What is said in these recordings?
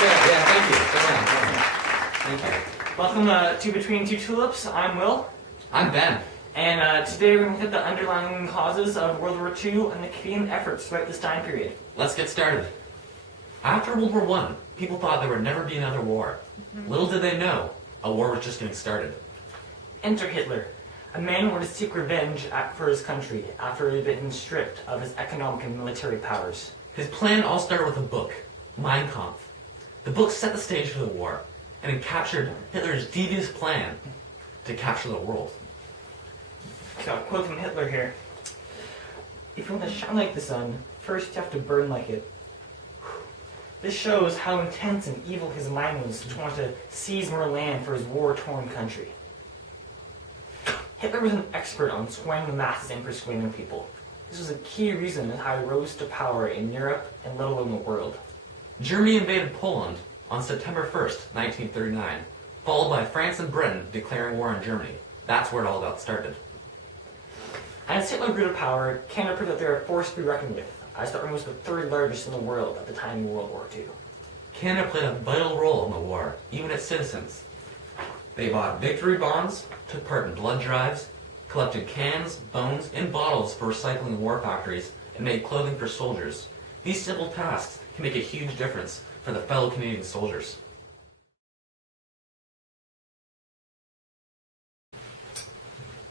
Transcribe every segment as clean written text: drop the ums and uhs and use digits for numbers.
Yeah, thank you. Thank you. Welcome to Between Two Tulips. I'm Will. I'm Ben. And today we're going to look at the underlying causes of World War II and the Canadian efforts throughout this time period. Let's get started. After World War I, people thought there would never be another war. Little did they know, a war was just getting started. Enter Hitler, a man who wanted to seek revenge for his country after he had been stripped of his economic and military powers. His plan all started with a book, Mein Kampf. The book set the stage for the war, and it captured Hitler's devious plan to capture the world. So, a quote from Hitler here. If you want to shine like the sun, first you have to burn like it. This shows how intense and evil his mind was to want to seize more land for his war-torn country. Hitler was an expert on swaying the masses and persuading people. This was a key reason in how he rose to power in Europe and let alone the world. Germany invaded Poland on September 1st, 1939, followed by France and Britain declaring war on Germany. That's where it all got started. As Hitler grew to power, Canada proved that they were a force to be reckoned with, as the army was the third largest in the world at the time of World War II. Canada played a vital role in the war, even its citizens. They bought victory bonds, took part in blood drives, collected cans, bones, and bottles for recycling in war factories, and made clothing for soldiers. These simple tasks can make a huge difference for the fellow Canadian soldiers.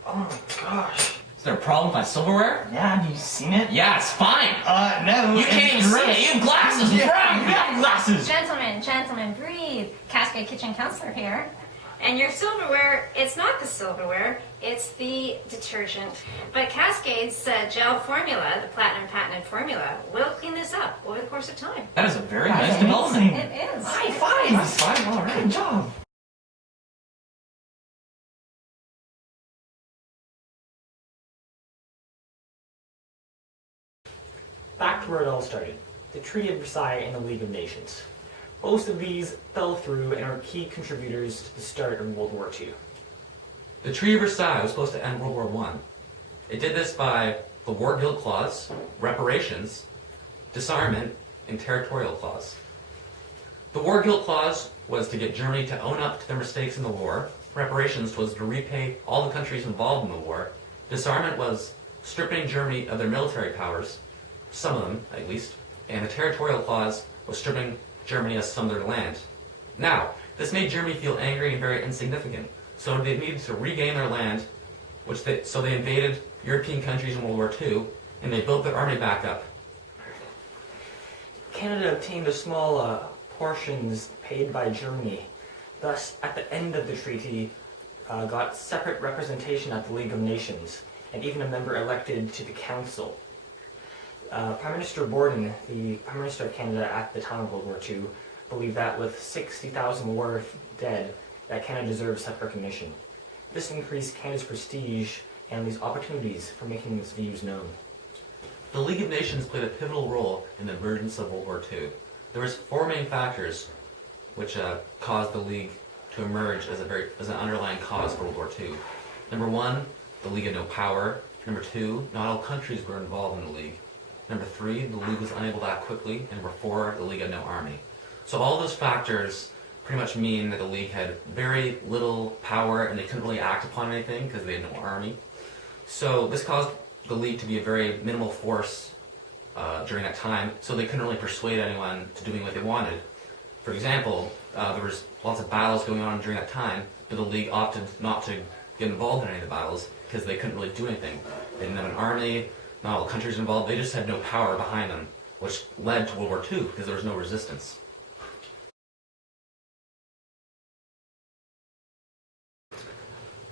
Oh my gosh. Is there a problem with my silverware? Yeah, have you seen it? Yeah, it's fine. No. You can't even see it. You have glasses. Yeah, Brown, you have glasses. Gentlemen, breathe. Cascade Kitchen Counselor here. And your silverware, it's not the silverware, it's the detergent. But Cascade's gel formula, the platinum patented formula, will clean this up over the course of time. That is a very nice development. It is. High five! High five, all right. Good job. Back to where it all started, the Treaty of Versailles and the League of Nations. Most of these fell through and are key contributors to the start of World War II. The Treaty of Versailles was supposed to end World War I. It did this by the War Guilt Clause, reparations, disarmament, and territorial clause. The War Guilt Clause was to get Germany to own up to their mistakes in the war. Reparations was to repay all the countries involved in the war. Disarmament was stripping Germany of their military powers, some of them at least, and the territorial clause was stripping Germany of some of their land. Now, this made Germany feel angry and very insignificant, so they needed to regain their land, so they invaded European countries in World War II, and they built their army back up. Canada obtained a small portions paid by Germany. Thus, at the end of the treaty, got separate representation at the League of Nations, and even a member elected to the Council. Prime Minister Borden, the Prime Minister of Canada at the time of World War II, believed that with 60,000 war dead, that Canada deserves such recognition. This increased Canada's prestige and these opportunities for making its views known. The League of Nations played a pivotal role in the emergence of World War II. There was four main factors which caused the League to emerge as an underlying cause for World War II. Number one, the League had no power. Number two, not all countries were involved in the League. Number three, the League was unable to act quickly. And number four, the League had no army. So all those factors pretty much mean that the League had very little power and they couldn't really act upon anything because they had no army. So this caused the League to be a very minimal force during that time, so they couldn't really persuade anyone to doing what they wanted. For example, there was lots of battles going on during that time, but the League opted not to get involved in any of the battles because they couldn't really do anything. They didn't have an army. Not all countries involved, they just had no power behind them, which led to World War II because there was no resistance.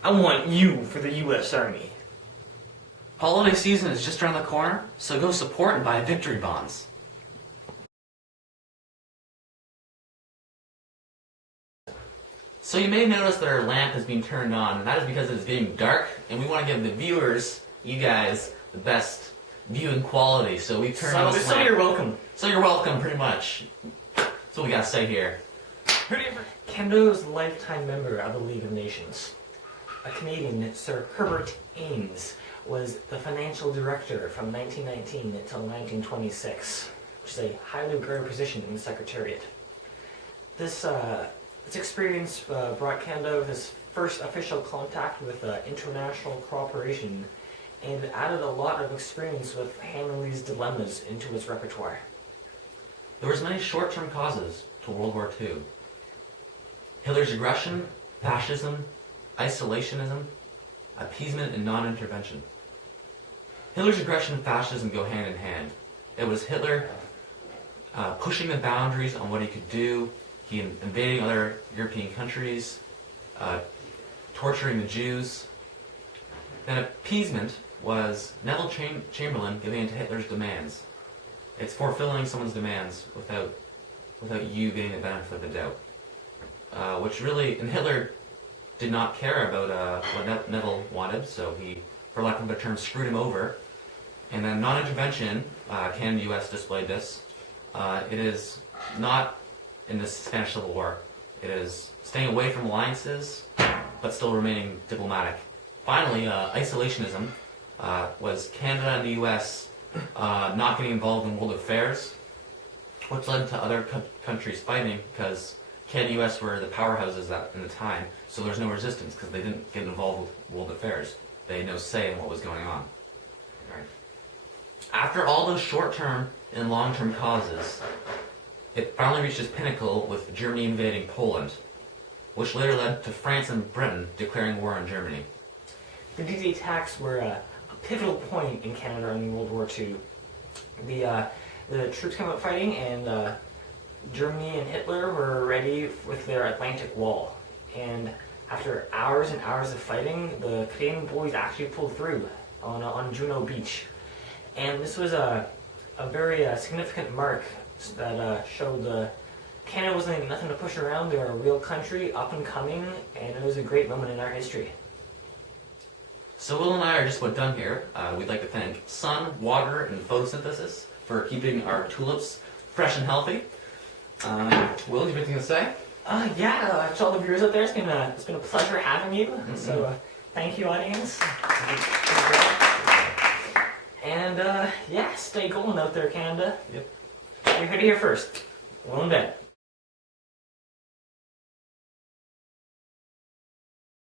I want you for the U.S. Army. Holiday season is just around the corner, so go support and buy victory bonds. So you may notice that our lamp is being turned on, and that is because it's getting dark, and we want to give the viewers, you guys, the best viewing quality, so we turn on this lamp. So you're welcome. So you're welcome, pretty much. That's what we gotta say here. Canada was a lifetime member of the League of Nations. A Canadian, Sir Herbert Ames, was the financial director from 1919 until 1926, which is a highly regarded position in the Secretariat. This experience brought Canada his first official contact with international cooperation, and added a lot of experience with handling these dilemmas into his repertoire. There was many short-term causes to World War II. Hitler's aggression, fascism, isolationism, appeasement, and non-intervention. Hitler's aggression and fascism go hand in hand. It was Hitler pushing the boundaries on what he could do, he invading other European countries, torturing the Jews. Then appeasement was Neville Chamberlain giving in to Hitler's demands. It's fulfilling someone's demands without you getting the benefit of the doubt. Which really, and Hitler did not care about what Neville wanted, so he, for lack of a better term, screwed him over. And then non-intervention, Canada and the U.S. displayed this. It is not in the Spanish Civil War. It is staying away from alliances, but still remaining diplomatic. Finally, isolationism was Canada and the U.S. Not getting involved in world affairs, which led to other countries fighting because Canada and the U.S. were the powerhouses in the time, so there was no resistance because they didn't get involved with world affairs. They had no say in what was going on. Right. After all those short-term and long-term causes, it finally reached its pinnacle with Germany invading Poland, which later led to France and Britain declaring war on Germany. The D-Day attacks were a pivotal point in Canada in World War II. The troops came out fighting, and Germany and Hitler were ready with their Atlantic Wall. And after hours and hours of fighting, the Canadian boys actually pulled through on Juno Beach. And this was a very significant mark that showed Canada wasn't nothing to push around. They were a real country, up and coming, and it was a great moment in our history. So Will and I are just about done here. We'd like to thank sun, water, and photosynthesis for keeping our tulips fresh and healthy. Will, do you have anything to say? Yeah, to all the viewers out there, it's been a pleasure having you. Mm-hmm. So thank you, audience. And yeah, stay golden out there, Canada. Yep. You're here to hear first. Will and Ben.